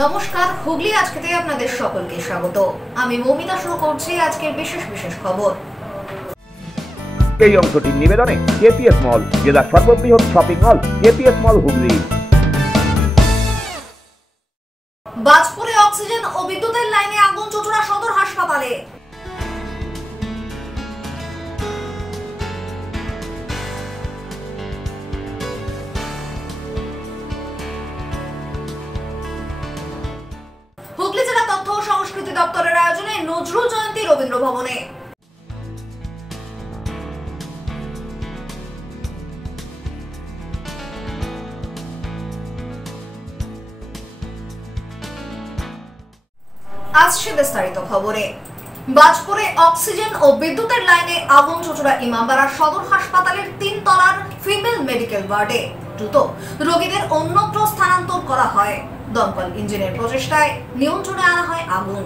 নমস্কার, হুগলি আজকেতে আপনাদের সকলকে স্বাগত। আমি মৌমিতা শুরু করছি আজকের বিশেষ বিশেষ খবর। এই অংশটির নিবেদনে কেপিএস মল, জেলার সর্ববৃহৎ শপিং মল কেপিএস মল হুগলি। বাজপুরে অক্সিজেন ও বিদ্যুতের লাইনে আগুন, চুঁচুড়া সদর হাসপাতালে। হুগলি জেলা তথ্য ও সংস্কৃতি দপ্তরের আয়োজনে নজরুল জয়ন্তী রবীন্দ্র ভবনে আসছে বিস্তারিত খবরে। বাজপুরে অক্সিজেন ও বিদ্যুতের লাইনে আগুন, চুঁচুড়া ইমামবাড়া সদর হাসপাতালের 3 তলার ফিমেল মেডিকেল ওয়ার্ডে দ্রুত রোগীদের অন্যত্র স্থানান্তর করা হয়। দমকল ইঞ্জিনের প্রচেষ্টায় নিয়ন্ত্রণে আনা হয় আগুন।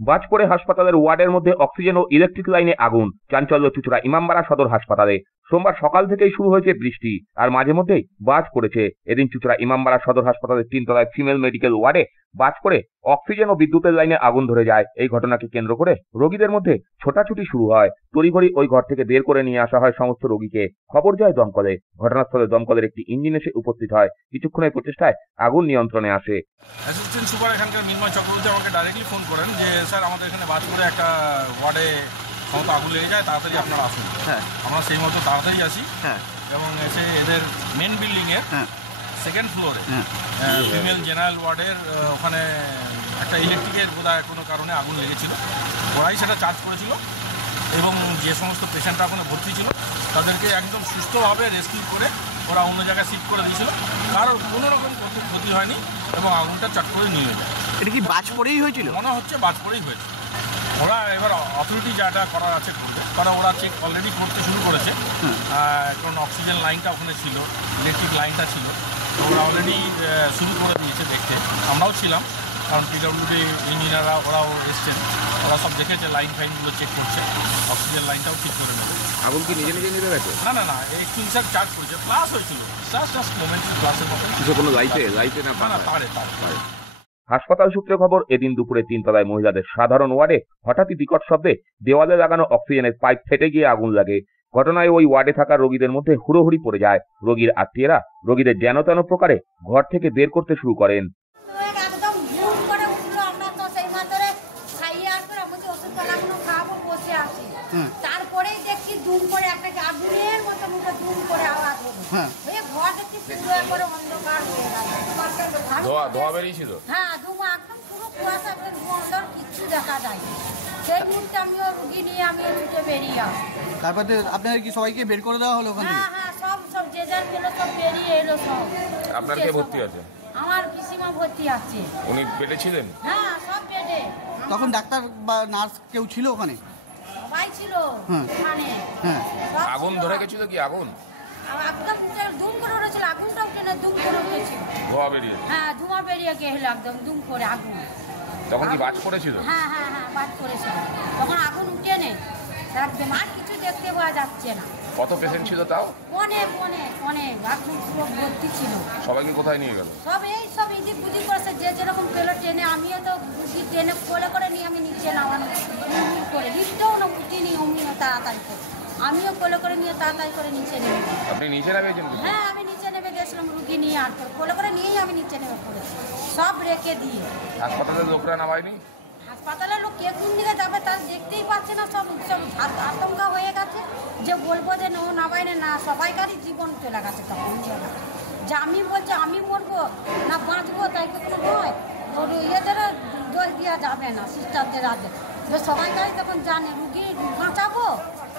বাজপুরে হাসপাতালের ওয়ার্ডের মধ্যে অক্সিজেন ও ইলেকট্রিক লাইনে আগুন, চাঞ্চল্য চুঁচুড়া ইমামবাড়া সদর হাসপাতালে। সোমবার সকাল থেকেই শুরু হয়েছে বৃষ্টি, আর মাঝে মধ্যেই বাজ পড়েছে। এদিন চুঁচুড়া ইমামবাড়া সদর হাসপাতালের 3 তলায় ফিমেল মেডিকেল ওয়ার্ডে বাজ পড়ে অক্সিজেন ও বিদ্যুতের লাইনে আগুন ধরে যায়। এই ঘটনাকে কেন্দ্র করে রোগীদের মধ্যে ছোটাছুটি শুরু হয়। তড়িঘড়ি ওই ঘর থেকে বের করে নিয়ে আসা হয় সমস্ত রোগীকে। খবর যায় দমকলে। ঘটনাস্থলে দমকলের একটি ইঞ্জিন এসে উপস্থিত হয়। কিছুক্ষণের প্রচেষ্টায় আগুন নিয়ন্ত্রণে আসে। অ্যাসিস্ট্যান্ট সুপার এখানকার মিনময় চক্রবর্তী আমাকে ডাইরেক্টলি ফোন করেন যে স্যার আমাদের এখানে বাজপুরে একটা ওয়ার্ডে সমস্ত আগুন লেগে যায়, তাড়াতাড়ি আপনারা আসুন। হ্যাঁ, আমরা সেই মতো তাড়াতাড়ি আসি। হ্যাঁ, এবং এসে এদের মেন বিল্ডিংয়ের সেকেন্ড ফ্লোরে ফিমেল জেনারেল ওয়ার্ডের ওখানে একটা ইলেকট্রিকের বোধহয় কোনো কারণে আগুন লেগেছিল। ওরাই সেটা চার্জ করেছিল এবং যে সমস্ত পেশেন্টরা ওখানে ভর্তি ছিল তাদেরকে একদম সুস্থভাবে রেস্কিউ করে ওরা অন্য জায়গায় শিফট করে দিয়েছিল। কারোর কোনো রকম ক্ষতি হয়নি এবং আগুনটা চট করে নিয়ে যায়। এটা কি বাজ পড়েই হয়েছিল? মনে হচ্ছে বাজ পড়েই হয়েছে। ওরা এবার অথরিটি যাটা করার আছে করবে, কারণ ওরা চেক অলরেডি করতে শুরু করেছে। কারণ অক্সিজেন লাইনটা ওখানে ছিল, ইলেকট্রিক লাইনটা ছিল, ওরা অলরেডি শুরু করে দিয়েছে দেখতে। আমরাও ছিলাম, কারণ পিডব্লিউডি ইঞ্জিনিয়াররা ওরাও এসছেন, ওরা সব দেখেছে, লাইন ফাইনগুলো চেক করছে, অক্সিজেন লাইনটাও ঠিক করে নেবে। আগুন কি নিজে নিজে নিভে গেছে? না না না, এক্সটিংশার চার্জ করেছে, প্লাস হয়েছিল জাস্ট মোমেন্টারি প্লাসের মতো। কিছু কোনো লাইটে না তারে। হাসপাতাল সূত্রে খবর, এদিন দুপুরে 3 তলায় মহিলাদের সাধারণ ওয়ার্ডে হঠাৎই বিকট শব্দে দেওয়ালে লাগানো অক্সিজেনের পাইপ ফেটে গিয়ে আগুন লাগে। ঘটনায় ওই ওয়ার্ডে থাকা রোগীদের মধ্যে হুড়োহুড়ি পড়ে যায়। রোগীর আত্মীয়রা রোগীদের যেন তেন প্রকারে ঘর থেকে বের করতে শুরু করেন। তারপরেই দেখছি দুম করে একটা আগুনের মতো মুখে দুম করে আওয়াজ হলো। ঘর দেখছি পুরো একবারে অন্ধকার হয়ে গেল। ধোয়া বেরিয়েছিল। হ্যাঁ, ধোঁয়া একদম পুরো কুয়াশা, ধোঁয়া অন্ধকার, কিচ্ছু দেখা যায়। সেই মুহূর্তে আমিও রুগী নিয়ে ছুটে বেরিয়ে আসি। তারপরে আপনাদের কি সবাইকে বের করে দেওয়া হলো ওখান থেকে? হ্যাঁ, সব যে যার গেলো, সব বেরিয়ে এলো সব। আপনার কে ভর্তি আছে? আমার পিসিমা ভর্তি আছে। উনি পেটে ছিলেন? হ্যাঁ, সব বেডে। তখন ডাক্তার বা নার্স কেউ ছিল ওখানে? সবাই ছিল ওখানে। হ্যাঁ, আগুন ধরে গেছিল কি? আগুন একদম দুম করে উঠেছিল, আগুনটা উঠে না, দুম করে উঠেছিল। ধোয়া বেরিয়ে? হ্যাঁ, ধোঁয়া বেরিয়ে গেল একদম দুম করে আগুন। তখন কি বাজ পড়েছিল? হ্যাঁ, বাজ পড়েছিল। তখন আগুন উঠে নেই একদম, আর কিছু দেখতে পাওয়া যাচ্ছে না। কত পেশেন্ট ছিল তাও? অনেক একদম পুরো ভর্তি ছিল। সবাইকে কোথায় নিয়ে গেল? সব ইদিক বুদিক করেছে, যে যেরকম পেলো ট্রেনে। আমিও তো ট্রেনে কোলে নিয়ে আমি নিচে নামানো করে, লিফটেও না উঠিনি অমনিও তাড়াতাড়ি করে। আমিও কোলে নিয়ে তাড়াতাড়ি করে নিচে নেমে। আপনি নিচে নামিয়েছেন? হ্যাঁ, আমি নিচে নেমে গেছিলাম রুগী নিয়ে, আর কোলে নিয়েই আমি নিচে নেমে পড়েছি, সব রেখে দিয়ে। হাসপাতালের লোকরা নামায়নি? হাসপাতালের লোক কে কোন দিকে যাবে তার দেখতেই পাচ্ছে না, সব আতঙ্কা হয়ে গেছে। যে বলবো যে নো নামাইনে না, সবাইকারই জীবন চলে গেছে তখন। যে আমি বলছি আমি মরবো না বাঁচবো, তাই কোনো নয়। ওর ইয়েদেরও দোষ দেওয়া যাবে না, সিস্টারদের আগে। যে সবাইকারই তখন জানে রুগী বাঁচাবো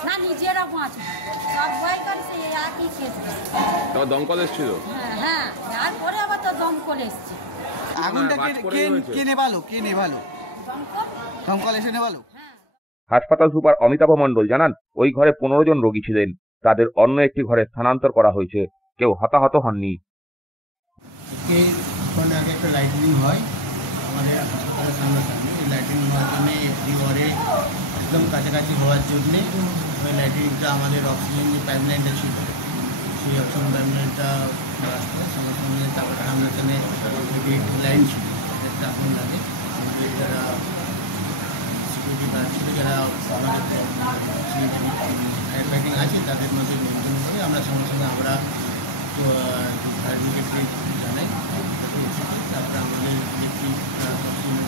না নিজেরা বাঁচবো, সবাইকারই সেই একই কেস। দমকল এসেছিল? হ্যাঁ, তারপরে আবার তো দমকল এসছে। আগুনটা কে নেভালো? দমকল এসে নেভালো? হাসপাতাল সুপার অমিতাভ মণ্ডল জানান, ওই ঘরে 15 জন রোগী ছিলেন। তাদের অন্য একটি ঘরে স্থানান্তর করা হয়েছে। কেউ হতাহত হননি। আগে একটা লাইটিং হয় আমাদের হাসপাতালের সামনাসামনি। এই লাইটিং হওয়ার জন্য এফডি ঘরে একদম কাছাকাছি হওয়ার জন্যে ওই লাইটিংটা আমাদের অক্সিজেন যে পাইপলাইনটা ছিল, সেই অক্সিজেন পাইপলাইনটা রাস্তায় সঙ্গে সঙ্গে তারপরে আমরা এখানে ইলেকট্রিক লাইন ছিল তাদেরকে আগুন লাগে। আমাদের যারা সিকিউরিটি গার্ড ছিল, যারা আমাদের ফায়ার ফাইটিং আছে তাদের মধ্যে নিয়ন্ত্রণ করে আমরা সঙ্গে সঙ্গে আমরা ফায়ার ব্রিগেডকে জানাই। তারপরে আমাদের ইলেকট্রিক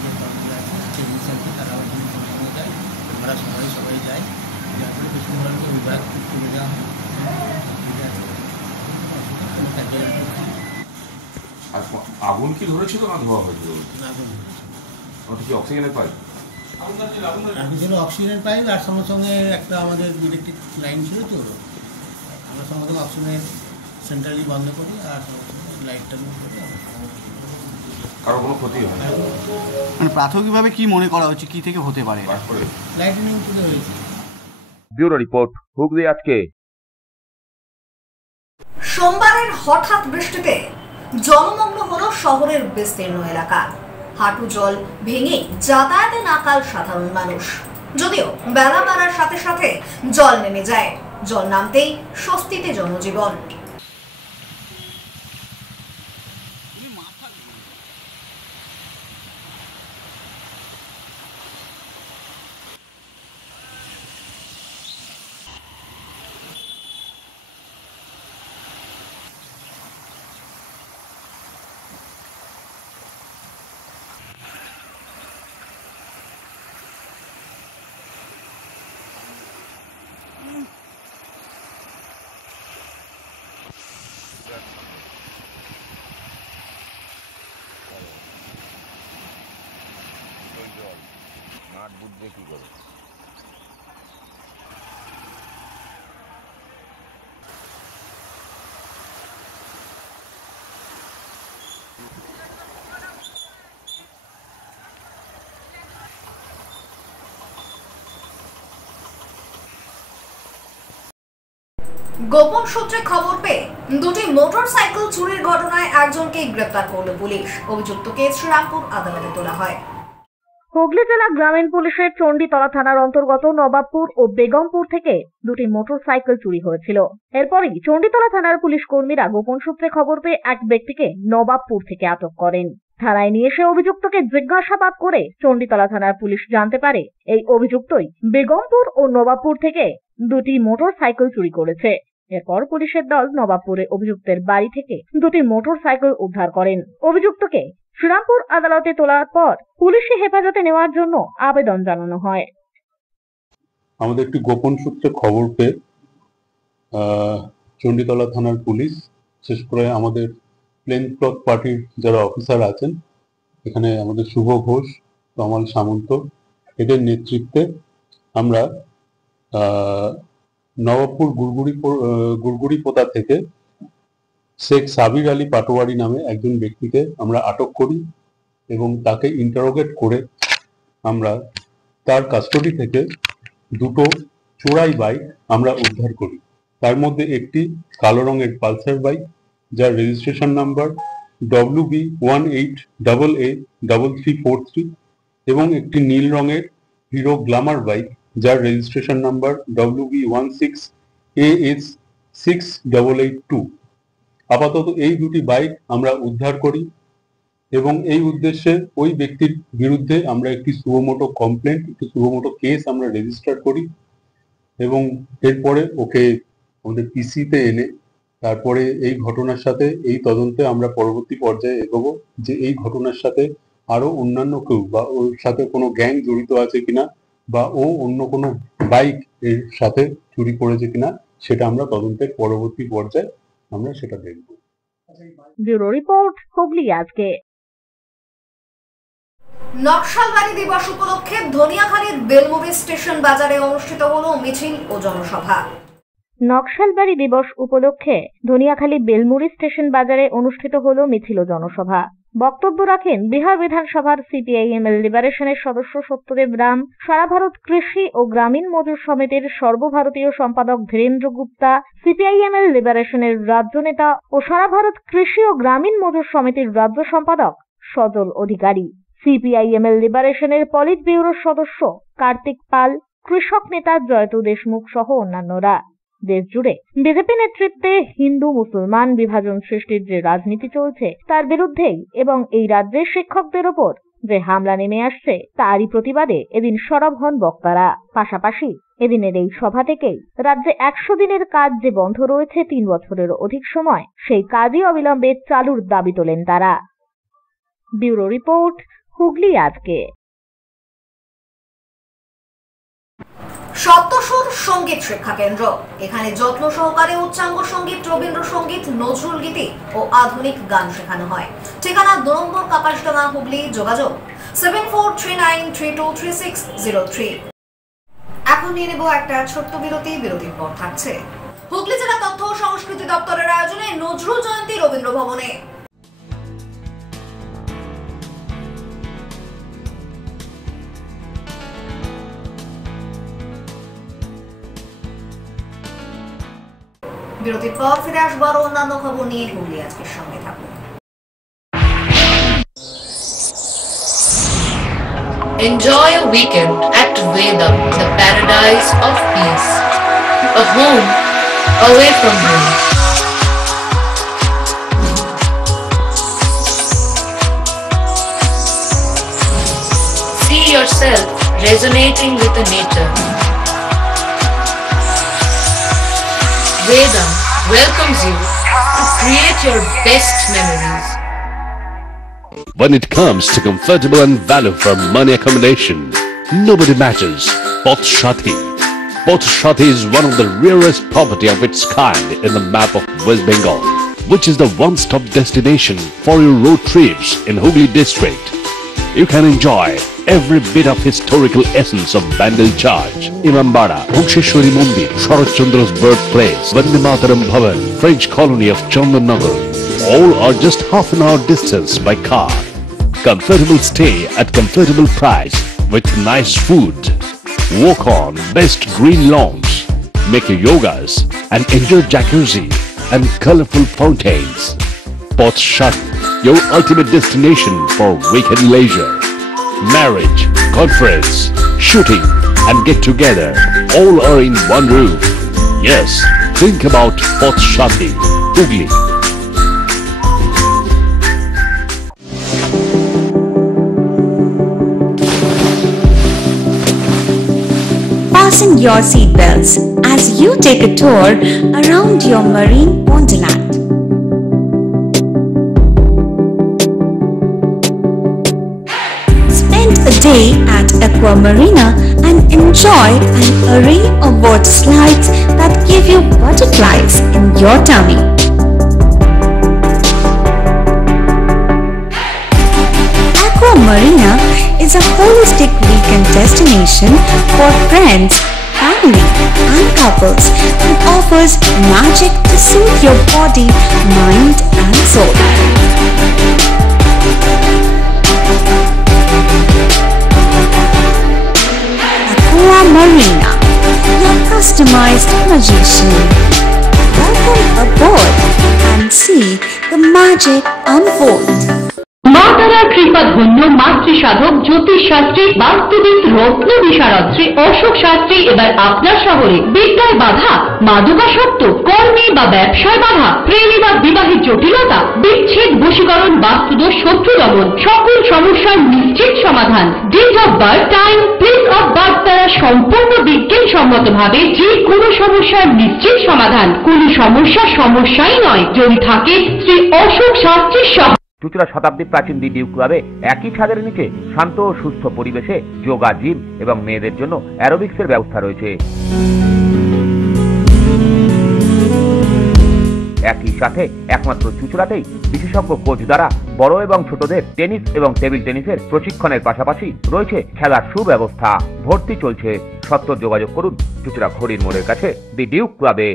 যে কর্মীরা আছে টেকনিশিয়ানকে তারাও সঙ্গে সঙ্গে যায়, আমরা সবাই যাই, যার ফলে পশ্চিমবঙ্গকে বিভাগ করে দেওয়া হয়। আগুন কি ধরেছিল না ধোয়া হয়েছিল? ওটা কি অক্সিজেনের পাইপ? আগুন ছিল অক্সিজেন পাইপ, আর সঙ্গে সঙ্গে একটা আমাদের ইলেকট্রিক লাইন ছিল, তো আমরা সঙ্গে সঙ্গে অক্সিজেনের সেন্ট্রালি বন্ধ করি আর সঙ্গে সঙ্গে লাইটটা বন্ধ করি। কারো কোনো ক্ষতি হয় না? মানে প্রাথমিকভাবে কি মনে করা হচ্ছে, কি থেকে হতে পারে? লাইটিনিং করে হয়েছে। ব্যুরো রিপোর্ট, হুগলি আজকে। সোমবারের হঠাৎ বৃষ্টিতে জলমগ্ন হলো শহরের বিস্তীর্ণ এলাকা। হাঁটু জল ভেঙে যাতায়াতে নাকাল সাধারণ মানুষ। যদিও বেলা বাড়ার সাথে সাথে জল নেমে যায়, জল নামতেই স্বস্তিতে জনজীবন। গোপন সূত্রে খবর পেয়ে দুটি মোটরসাইকেল চুরির ঘটনায় একজনকে গ্রেপ্তার করল পুলিশ। অভিযুক্তকে শ্রীরামপুর আদালতে তোলা হয়। হুগলি জেলা গ্রামীণ পুলিশের চণ্ডীতলা থানার অন্তর্গত নবাবপুর ও বেগমপুর থেকে দুটি মোটরসাইকেল চুরি হয়েছিল। এরপরই চণ্ডীতলা থানার পুলিশ কর্মীরা গোপন সূত্রে খবর পেয়ে এক ব্যক্তিকে নবাবপুর থেকে আটক করেন। থানায় নিয়ে এসে অভিযুক্তকে জিজ্ঞাসাবাদ করে চণ্ডীতলা থানার পুলিশ জানতে পারে এই অভিযুক্তই বেগমপুর ও নবাবপুর থেকে দুটি মোটরসাইকেল চুরি করেছে। এরপর পুলিশের দল নবাবপুরে অভিযুক্তের বাড়ি থেকে দুটি মোটরসাইকেল উদ্ধার করেন। অভিযুক্তকে শ্রীরামপুর আদালতে তোলার পর পুলিশি হেফাজতে নেওয়ার জন্য আবেদন জানানো হয়। আমাদের একটি গোপন সূত্রে খবর পেয়ে চণ্ডীতলা থানার পুলিশ, বিশেষ করে আমাদের প্লেন ক্লথ পার্টির যারা অফিসার আছেন, এখানে আমাদের শুভ ঘোষ, কমল সামন্ত, এদের নেতৃত্বে আমরা নবাবপুর গুড়গুড়ি পোতা থেকে শেখ সাবির আলী পাটোয়ারি নামে একজন ব্যক্তিকে আমরা আটক করি এবং তাকে ইন্টারোগেট করে আমরা তার কাস্টডি থেকে দুটো চোরাই বাইক আমরা উদ্ধার করি। তার মধ্যে একটি কালো রঙের পালসার বাইক যার রেজিস্ট্রেশন নাম্বার WB18AA3343 এবং একটি নীল রঙের হিরো গ্ল্যামার বাইক যার রেজিস্ট্রেশন নাম্বার WB16AS6882। আপাতত এই দুটি বাইক আমরা উদ্ধার করি এবং এই উদ্দেশ্যে ওই ব্যক্তির বিরুদ্ধে আমরা একটি সুমোটো কমপ্লেন্ট, একটি সুমোটো কেস আমরা রেজিস্টার করি এবং এরপরে ওকে আমাদের পিসিতে এনে তারপরে এই ঘটনার সাথে এই তদন্তে আমরা পরবর্তী পর্যায়ে এগোবো যে এই ঘটনার সাথে আরো অন্যান্য কেউ বা ওর সাথে কোনো গ্যাং জড়িত আছে কিনা বা ও অন্য কোনো বাইক এর সাথে চুরি করেছে কিনা সেটা আমরা তদন্তের পরবর্তী পর্যায়ে আমরা সেটা দেখব। ব্যুরো রিপোর্ট, হুগলি আজকে। নকশালবাড়ি দিবস উপলক্ষে ধনিয়াখালীর বেলমুড়ি স্টেশন বাজারে অনুষ্ঠিত হলো মিছিল ও জনসভা। নকশালবাড়ি দিবস উপলক্ষে ধনিয়াখালী বেলমুড়ি স্টেশন বাজারে অনুষ্ঠিত হলো মিছিল ও জনসভা। বক্তব্য রাখেন বিহার বিধানসভার সিপিআইএমএল লিবারেশনের সদস্য সত্যদেব রাম, সারা ভারত কৃষি ও গ্রামীণ মজুর সমিতির সর্বভারতীয় সম্পাদক ধীরেন্দ্র গুপ্তা, সিপিআইএমএল লিবারেশনের রাজ্য নেতা ও সারা ভারত কৃষি ও গ্রামীণ মজুর সমিতির রাজ্য সম্পাদক সজল অধিকারী, সিপিআইএমএল লিবারেশনের পলিট ব্যুরোর সদস্য কার্তিক পাল, কৃষক নেতা জয়তু দেশমুখ সহ অন্যান্যরা। দেশ জুড়ে বিজেপি নেতৃত্বে হিন্দু মুসলমান বিভাজন সৃষ্টির যে রাজনীতি চলছে তার বিরুদ্ধেই এবং এই রাজ্যের শিক্ষকদের ওপর যে হামলা নেমে আসছে তারই প্রতিবাদে এদিন সরব হন বক্তারা। পাশাপাশি এদিনের এই সভা থেকেই রাজ্যে 100 দিনের কাজ যে বন্ধ রয়েছে 3 বছরের অধিক সময় সেই কাজই অবিলম্বে চালুর দাবি তোলেন তারা। ব্যুরো রিপোর্ট, হুগলি আজকে। সপ্তসুর সঙ্গীত শিক্ষা কেন্দ্র, এখানে যত্ন সহকারে উচ্চাঙ্গ সঙ্গীত, রবীন্দ্রসঙ্গীত, নজরুল গীতি ও আধুনিক গান শেখানো হয়। ঠিকানা 2 নম্বর কাপাসডাঙ্গা, হুগলি। যোগাযোগ 7439323603। এখন নিয়ে নেব একটা ছোট্ট বিরতি। বিরতির পর থাকছে হুগলি জেলা তথ্য ও সংস্কৃতি দপ্তরের আয়োজনে নজরুল জয়ন্তী রবীন্দ্র ভবনে। বিরতির পর ফিরে আসবো আরো অন্যান্য খবর নিয়ে। হুগলি আজকের সঙ্গে থাকুন। Enjoy a weekend at Vedam, the paradise of peace. A home away from home. See yourself resonating with the nature. Vedam welcomes you to create your best memories. When it comes to comfortable and value for money accommodation, nobody matches Pothshati. Pothshati is one of the rarest property of its kind in the map of West Bengal, which is the one-stop destination for your road trips in Hooghly district. You can enjoy every bit of historical essence of Bandel Church, Imambara, Bhuksheshwari Mandir, Sharat Chandra's birthplace, Vande Mataram Bhavan, French colony of Chandannagar. All are just half an hour distance by car. Comfortable stay at comfortable price with nice food. Walk on best green lawns, make your yogas and enjoy jacuzzi and colorful fountains. Pothshati, your ultimate destination for weekend leisure. Marriage, conference, shooting and get together all are in one roof. Yes, think about Pothshati, Hooghly. Fasten your seatbelts as you take a tour around your marine wonderland. Spend a day at Aqua Marina and enjoy an array of water slides that give you butterflies in your tummy. Aqua Marina is a holistic weekend destination for friends, family and couples and offers magic to soothe your body, mind and soul. Aqua Marina, your customized magician. Welcome aboard and see the magic unfold. মা তারার কৃপা ধন্য মাতৃ সাধক জ্যোতিষ শাস্ত্রী, বাস্তুবিদ, রত্ন বিশারদ শ্রী অশোক শাস্ত্রী এবার আপনার শহরে। বিদ্যায় বাধা, মাদকাসক্ত, কর্মে বা ব্যবসায় বাধা, প্রেমে বা বিবাহের জটিলতা, বিচ্ছেদ, বশীকরণ, বাস্তুদোষ, শত্রু দমন, সকল সমস্যার নিশ্চিত সমাধান। Date of birth, time, place of birth দ্বারা সম্পূর্ণ বিজ্ঞানসম্মত ভাবে যে কোনো সমস্যার নিশ্চিত সমাধান। কোন সমস্যাই নয় যদি থাকে শ্রী অশোক শাস্ত্রীর সহ। চুঁচুড়া শতাব্দী প্রাচীন দি ডিউক ক্লাবে একই ছাদের নিচে শান্ত ও সুস্থ পরিবেশে যোগা, জিম এবং মেয়েদের জন্য অ্যারোবিক্সের ব্যবস্থা রয়েছে। একই সাথে একমাত্র চুঁচুড়াতেই বিশেষজ্ঞ কোচ দ্বারা বড় এবং ছোটদের টেনিস এবং টেবিল টেনিসের প্রশিক্ষণের পাশাপাশি রয়েছে খেলার সুব্যবস্থা। ভর্তি চলছে। সত্ত্বর যোগাযোগ করুন চুঁচুড়া ঘড়ির মোড়ের কাছে দি ডিউক ক্লাবে।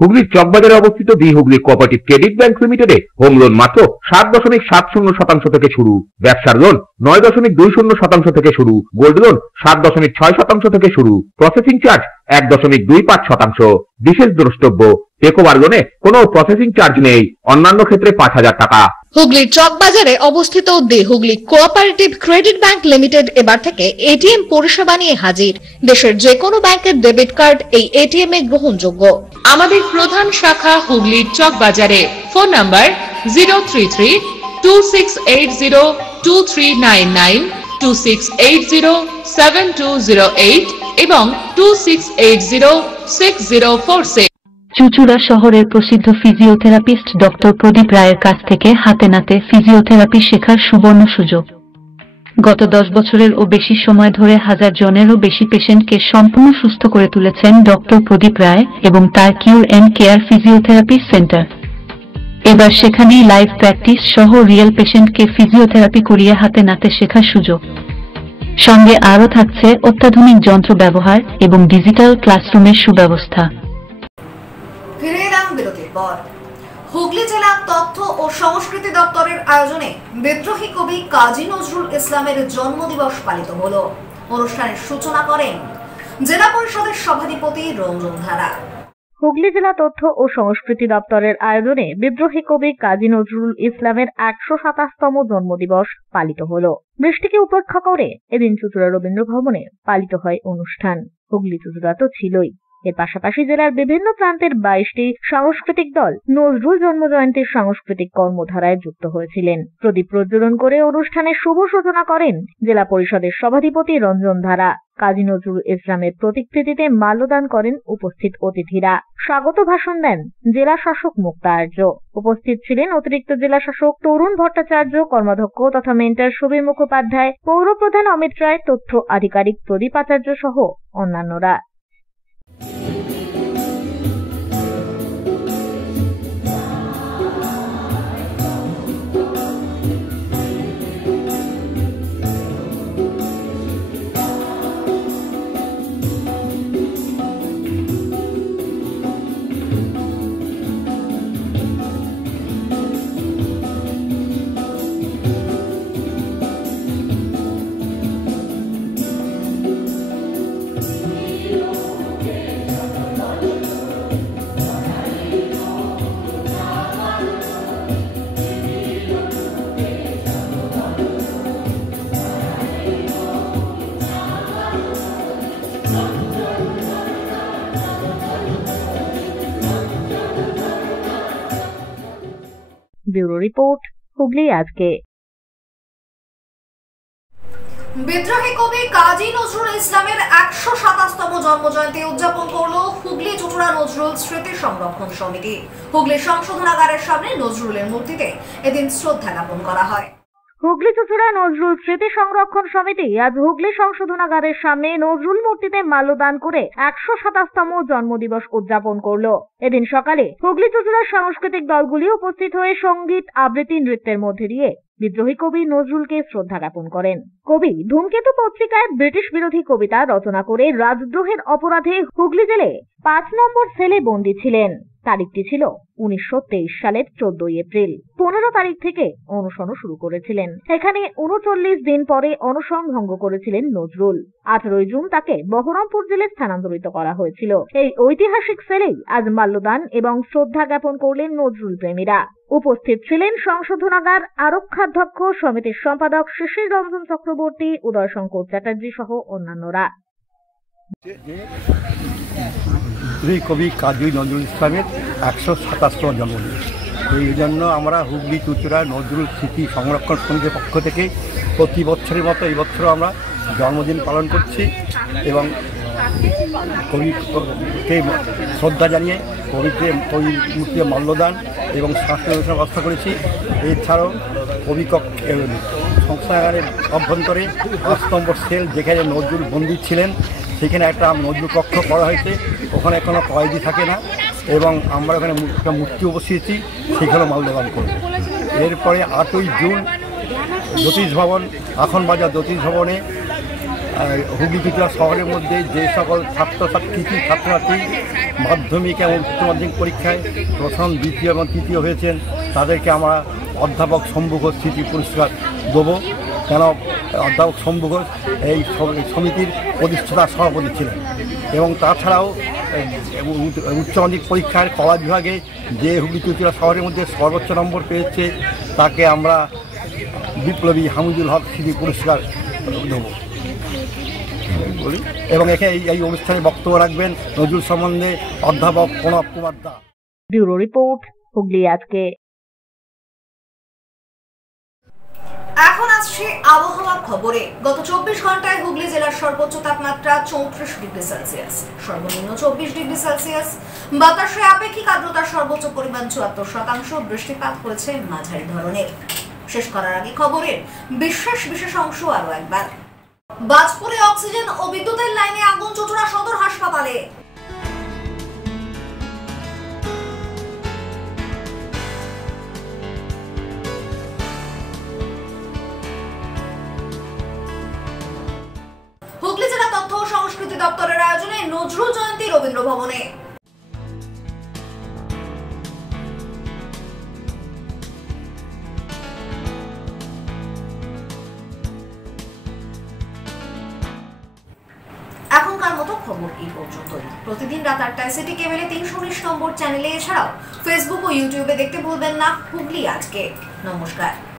হুগলির চকবাজারে অবস্থিত the Hooghly cooperative credit bank লিমিটেডে হোম লোন মাত্র 7.70% থেকে শুরু, ব্যবসার লোন 9.20% থেকে শুরু, গোল্ড লোন 7.6% থেকে শুরু, প্রসেসিং চার্জ 1.25%। বিশেষ দ্রষ্টব্য, টেকোবার কোনো প্রসেসিং চার্জ নেই, অন্যান্য ক্ষেত্রে 5,000 টাকা। হুগলির চকবাজারে অবস্থিত the Hooghly cooperative credit bank limited এবার থেকে এটিএম পরিষেবা নিয়ে হাজির। দেশের যে কোনো ব্যাংকের ডেবিট কার্ড এই এটিএম এ গ্রহণযোগ্য। আমাদের প্রধান শাখা হুগলির চকবাজারে। ফোন নাম্বার 033-2680-2399, 2680-7208 এবং 2680-6046। চুঁচুড়া শহরের প্রসিদ্ধ ফিজিওথেরাপিস্ট ডক্টর প্রদীপ রায়ের কাছ থেকে হাতে নাতে ফিজিওথেরাপি শেখার সুবর্ণ সুযোগ। গত 10 বছরের ও বেশি সময় ধরে 1000 জনেরও বেশি পেশেন্টকে সম্পূর্ণ সুস্থ করে তুলেছেন ডক্টর প্রদীপ রায় এবং তার কিউর এন্ড কেয়ার ফিজিওথেরাপি সেন্টার। এবার সেখানেই লাইভ প্র্যাকটিস সহ রিয়েল পেশেন্টকে ফিজিওথেরাপি করিয়ে হাতে নাতে শেখার সুযোগ। সঙ্গে আরও থাকছে অত্যাধুনিক যন্ত্র ব্যবহার এবং ডিজিটাল ক্লাসরুমের সুব্যবস্থা। ফিরে এলাম বিরতির পর। হুগলি জেলা তথ্য ও সংস্কৃতি দপ্তরের আয়োজনে বিদ্রোহী কবি কাজী নজরুল ইসলামের জন্মদিবস পালিত হলো। অনুষ্ঠানের সূচনা করেন জেলা পরিষদের সভাধিপতি রঞ্জন ধারা। হুগলি জেলা তথ্য ও সংস্কৃতি দপ্তরের আয়োজনে বিদ্রোহী কবি কাজী নজরুল ইসলামের 127তম জন্মদিবস পালিত হলো। বৃষ্টিকে উপেক্ষা করে এদিন চুঁচুড়া রবীন্দ্র ভবনে পালিত হয় অনুষ্ঠান। হুগলি চুঁচুড়া তো ছিলই, এর পাশাপাশি জেলার বিভিন্ন প্রান্তের 22টি সাংস্কৃতিক দল নজরুল জন্মজয়ন্তীর সাংস্কৃতিক কর্মধারায় যুক্ত হয়েছিলেন। প্রদীপ প্রজ্বলন করে অনুষ্ঠানের শুভ সূচনা করেন জেলা পরিষদের সভাধিপতি রঞ্জন ধারা। কাজী নজরুল ইসলামের প্রতিকৃতিতে মাল্যদান করেন উপস্থিত অতিথিরা। স্বাগত ভাষণ দেন জেলা শাসক মুক্তা আর্য। উপস্থিত ছিলেন অতিরিক্ত জেলা শাসক তরুণ ভট্টাচার্য, কর্মাধ্যক্ষ তথা মেন্টর সুবীর মুখোপাধ্যায়, পৌরপ্রধান অমিত রায়, তথ্য আধিকারিক প্রদীপ আচার্য সহ অন্যান্যরা। ব্যুরো রিপোর্ট, হুগলি আজকে। বিদ্রোহী কবি কাজী নজরুল ইসলামের 127তম জন্মজয়ন্তী উদযাপন করল হুগলি চুঁচুড়া নজরুল স্মৃতি সংরক্ষণ সমিতি। হুগলি সংশোধনাগারের সামনে নজরুলের মূর্তিতে এদিন শ্রদ্ধা জ্ঞাপন করা হয়। হুগলি চুঁচুড়া নজরুল স্মৃতি সংরক্ষণ সমিতি আজ হুগলি সংশোধনাগারের সামনে নজরুল মূর্তিতে মাল্যদান করে 127তম জন্মদিবস উদযাপন করলো। এদিন সকালে হুগলি চুঁচুড়ার সাংস্কৃতিক দলগুলি উপস্থিত হয়ে সঙ্গীত, আবৃত্তি, নৃত্যের মধ্যে দিয়ে বিদ্রোহী কবি নজরুলকে শ্রদ্ধা জ্ঞাপন করেন। কবি ধূমকেতু পত্রিকায় ব্রিটিশ বিরোধী কবিতা রচনা করে রাজদ্রোহের অপরাধে হুগলি জেলে 5 নম্বর সেলে বন্দী ছিলেন। তারিখটি ছিল 1923 সালের 14 এপ্রিল। 15 তারিখ থেকে অনশন শুরু করেছিলেন। এখানে 39 দিন পরে অনশন ভঙ্গ করেছিলেন নজরুল। 18 জুন তাকে বহরমপুর জেলে স্থানান্তরিত করা হয়েছিল। এই ঐতিহাসিক সেলেই আজ মাল্যদান এবং শ্রদ্ধা জ্ঞাপন করলেন নজরুল প্রেমীরা। উপস্থিত ছিলেন সংশোধনাগার আরক্ষাধ্যক্ষ, সমিতির সম্পাদক শিশির রঞ্জন চক্রবর্তী, উদয়শঙ্কর চ্যাটার্জি সহ অন্যান্যরা। কবি কাজী নজরুল ইসলামের 127তম জন্মদিন। এই জন্য আমরা হুগলি চুঁচুড়া নজরুল স্মৃতি সংরক্ষণ সমিতির পক্ষ থেকে প্রতি বছরের মতো এই বছরও আমরা জন্মদিন পালন করছি এবং কবিকে শ্রদ্ধা জানিয়ে কবিকে মূর্তিতে মাল্যদান এবং সাংস্কৃতিক ব্যবস্থা করেছি। এছাড়াও কবি সংশোধনাগারের অভ্যন্তরে 5 নম্বর সেল যেখানে নজরুল বন্দী ছিলেন সেখানে একটা নজরুল কক্ষ করা হয়েছে। ওখানে কোনো কয়েদি থাকে না এবং আমরা ওখানে একটা মূর্তি বসিয়েছি, সেখানেও মাল্যদান করব। এরপরে 8ই জুন জ্যোতিষ ভবন, এখন বাজার জ্যোতিষ ভবনে হুগলি চুঁচুড়া শহরের মধ্যে যে সকল ছাত্রছাত্রী মাধ্যমিক এবং উচ্চ মাধ্যমিক পরীক্ষায় প্রথম, দ্বিতীয় এবং তৃতীয় হয়েছেন তাদেরকে আমরা অধ্যাপক শম্ভু ঘোষ স্মৃতি পুরস্কার দেবো। কেন অধ্যাপক শম্ভু ঘোষ এই সমিতির প্রতিষ্ঠাতা সভাপতি ছিলেন এবং তাছাড়াও উচ্চ মাধ্যমিক পরীক্ষার কলা বিভাগে যে হুগলি চুঁচুড়া শহরের মধ্যে সর্বোচ্চ নম্বর পেয়েছে তাকে আমরা বিপ্লবী হামিদুল হক স্মৃতি পুরস্কার দেব বলি। এবং এখানে এই অনুষ্ঠানে বক্তব্য রাখবেন নজরুল সম্বন্ধে অধ্যাপক প্রণব কুমার দা। ব্যুরো রিপোর্ট, হুগলি আজকে। এখন আসছে আবহাওয়ার খবরে। গত 24 ঘন্টায় হুগলি জেলার সর্বোচ্চ তাপমাত্রা 34 ডিগ্রি সেলসিয়াস, সর্বনিম্ন 24 ডিগ্রি সেলসিয়াস। বাতাসে আপেক্ষিক আর্দ্রতার সর্বোচ্চ পরিমাণ 74%। বৃষ্টিপাত করেছে মাঝারি ধরনের। শেষ করার আগে খবরের বিশেষ অংশ আরো একবার। বাজপুরে অক্সিজেন ও বিদ্যুতের লাইনে আগুন চুঁচুড়া সদর হাসপাতালে। হুগলি জেলা তথ্য ও সংস্কৃতি দপ্তরের আয়োজনে নজরুল জয়ন্তী রবীন্দ্র ভবনে। এখনকার মতো খবর এই পর্যন্তই। প্রতিদিন রাত 8টায় সিটি কেবলে 319 নম্বর চ্যানেলে, এছাড়াও ফেসবুক ও ইউটিউবে দেখতে ভুলবেন না হুগলি আজকে। নমস্কার।